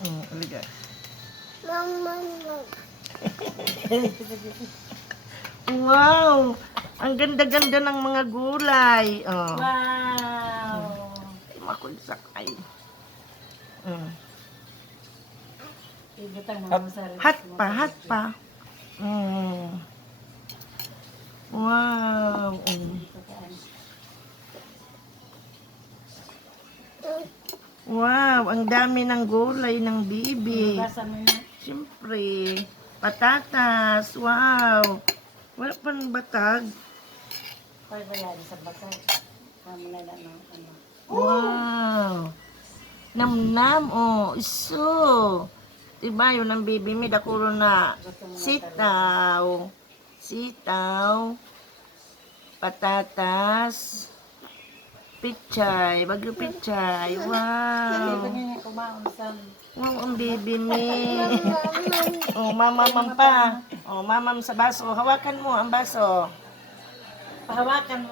Aliga. Wow! Ang ganda-ganda ng mga gulay. Oh. Wow! Makulsak ay. Ibutang mga masarap. Hot pa. Wow! Wow! Ang dami ng gulay ng bibi. Basa mo na. Siyempre, patatas. Wow! Wala pa ng batag. Pag ba yan sa bakal? Kamo na lang ng ano. Wow! Namnam, oh. Iso. Diba, yun ang bibi mi. Dakuro na sitaw. Sitaw. Patatas. Pichay. Bagyo pichay. Hindi Wow! ba niya kumaon sa... Wow, ang bibi mi. Oh, mamamam pa. Oh, mamam sa baso. Hawakan mo ang baso. Pahawakan mo.